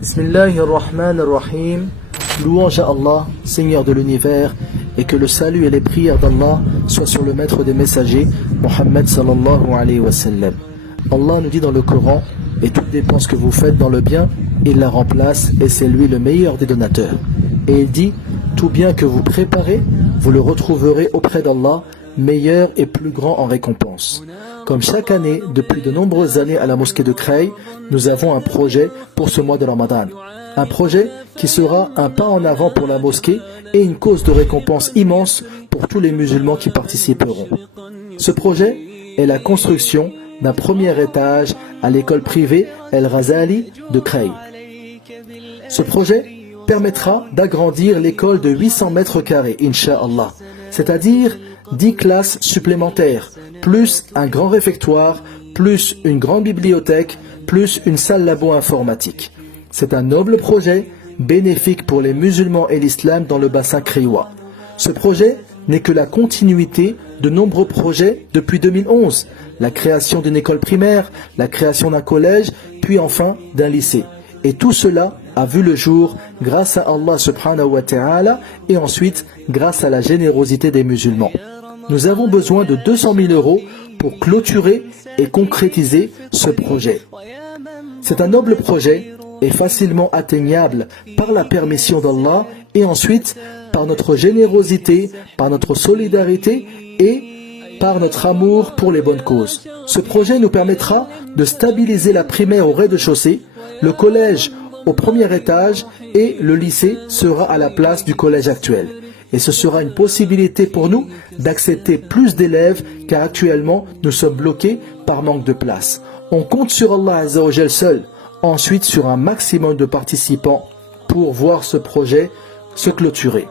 Bismillahirrahmanirrahim. Louange à Allah, Seigneur de l'univers, et que le salut et les prières d'Allah soient sur le maître des messagers, Mohammed sallallahu alayhi wa sallam. Allah nous dit dans le Coran, et toute dépense que vous faites dans le bien, il la remplace, et c'est lui le meilleur des donateurs. Et il dit, tout bien que vous préparez, vous le retrouverez auprès d'Allah, meilleur et plus grand en récompense. Comme chaque année, depuis de nombreuses années à la mosquée de Creil, nous avons un projet pour ce mois de Ramadan. Un projet qui sera un pas en avant pour la mosquée et une cause de récompense immense pour tous les musulmans qui participeront. Ce projet est la construction d'un premier étage à l'école privée El Ghazali de Creil. Ce projet permettra d'agrandir l'école de 800 mètres carrés, Inch'Allah, c'est-à-dire 10 classes supplémentaires, plus un grand réfectoire, plus une grande bibliothèque, plus une salle labo informatique. C'est un noble projet bénéfique pour les musulmans et l'islam dans le bassin creillois. Ce projet n'est que la continuité de nombreux projets depuis 2011, la création d'une école primaire, la création d'un collège, puis enfin d'un lycée. Et tout cela a vu le jour grâce à Allah subhanahu wa ta'ala et ensuite grâce à la générosité des musulmans. Nous avons besoin de 200 000 € pour clôturer et concrétiser ce projet. C'est un noble projet et facilement atteignable par la permission d'Allah et ensuite par notre générosité, par notre solidarité et par notre amour pour les bonnes causes. Ce projet nous permettra de stabiliser la primaire au rez-de-chaussée, le collège au premier étage et le lycée sera à la place du collège actuel. Et ce sera une possibilité pour nous d'accepter plus d'élèves car actuellement nous sommes bloqués par manque de place. On compte sur Allah Azza wa Jal seul, ensuite sur un maximum de participants pour voir ce projet se clôturer.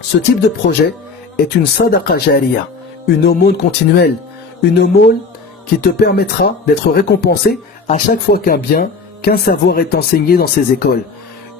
Ce type de projet est une sadaqa jariya, une aumône continuelle, une aumône qui te permettra d'être récompensé à chaque fois qu'un savoir est enseigné dans ces écoles.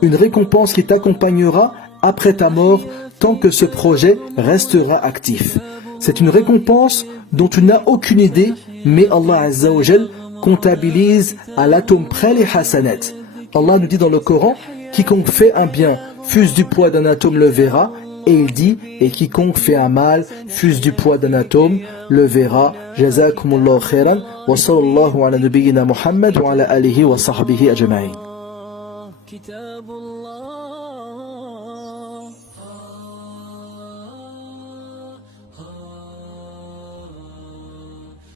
Une récompense qui t'accompagnera après ta mort tant que ce projet restera actif. C'est une récompense dont tu n'as aucune idée, mais Allah Azza wa Jal comptabilise à l'atome près les hasanat. Allah nous dit dans le Coran, quiconque fait un bien fût du poids d'un atome le verra, et il dit, et quiconque fait un mal fût du poids d'un atome le verra. Jazakumullahu khairan wa sallallahu ala nabiyyina Muhammad wa ala alihi wa sahbihi ajma'in.